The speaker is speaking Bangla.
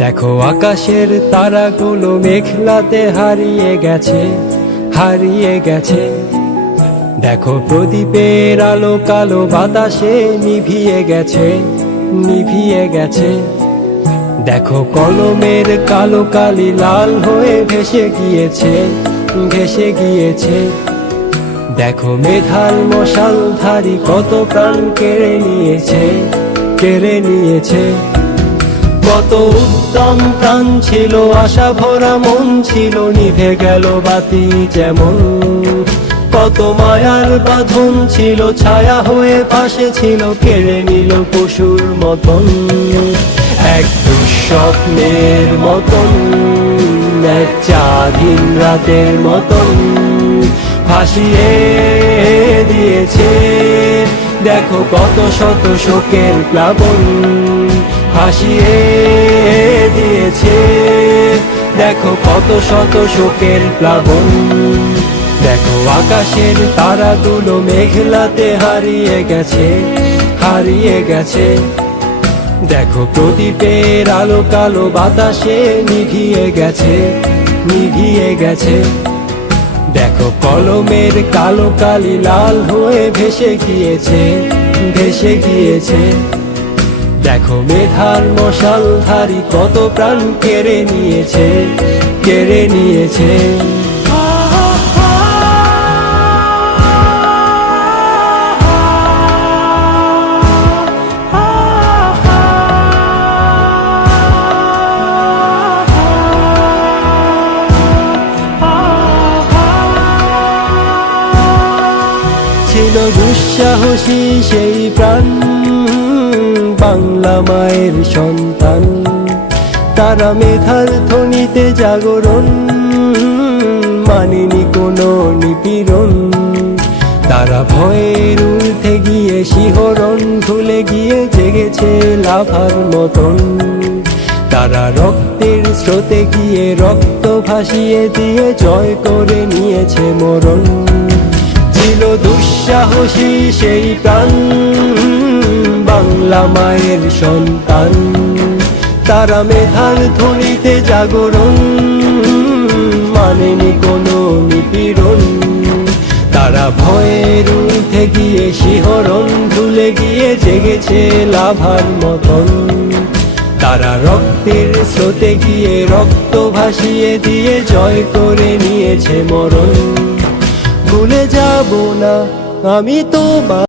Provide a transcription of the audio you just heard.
দেখো আকাশের তারাগুলো মেঘলাতে হারিয়ে গেছে হারিয়ে গেছে। দেখো প্রদীপের আলো কালো বাতাসে নিভিয়ে গেছে নিভিয়ে গেছে। দেখো কলমের কালো কালি লাল হয়ে ভেসে গিয়েছে ভেসে গিয়েছে। দেখো মেধাল মশাল ধারি কত প্রাণ কেড়ে নিয়েছে কেড়ে নিয়েছে। কত উত্তম প্রাণ ছিল, আশা ভরা মন ছিল, নিভে গেল বাতি যেমন। কত মায়ার বাঁধন ছিল, ছায়া হয়ে পাশে ছিল, কেড়ে নিল পশুর মতন। এক দুঃস্বপ্নের মতন, এক চাঁদিন রাতের মতন। ভাসিয়ে দিয়েছে, দেখো কত শত শোকের প্লাবন। ভাসিয়ে দিয়েছে। দেখো কত শত শোকের প্লাবন। দেখো আকাশের তারাগুলো মেঘলাতে হারিয়ে গেছে হারিয়ে গেছে। দেখো প্রদীপের আলো কালো বাতাসে নিভিয়ে গেছে নিভিয়ে গেছে। দেখো কলমের কালো কালি লাল হয়ে ভেসে গিয়েছে ভেসে গিয়েছে। দেখো মেধার মশাল ধারি কত প্রাণ কেড়ে নিয়েছে কেড়ে নিয়েছে। ছিল দুঃসাহসী সেই প্রাণ। বাংলা মায়ের সন্তান। তারা মেধার ধ্বনিতে জাগরণ, মানিনি কোনো নিপীড়ন। তারা ভয়ের উঠে গিয়ে শিহরণ ভুলে গিয়ে জেগেছে লাভার মতন। তারা রক্তের স্রোতে গিয়ে রক্ত ভাসিয়ে দিয়ে জয় করে নিয়েছে মরণ। ছিল দুঃসাহসী সেই প্রাণ। বাংলা মায়ের সন্তান। তারা মেধার ধ্বনিতে জাগরণ, মানেনি কোনো নিপীড়ন। তারা ভয়ের উঠে গিয়ে শিহরণ ভুলে গিয়ে জেগেছে লাভার মতন। তারা রক্তের স্রোতে গিয়ে রক্ত ভাসিয়ে দিয়ে জয় করে নিয়েছে মরণ। ভুলে যাব না, আমি তো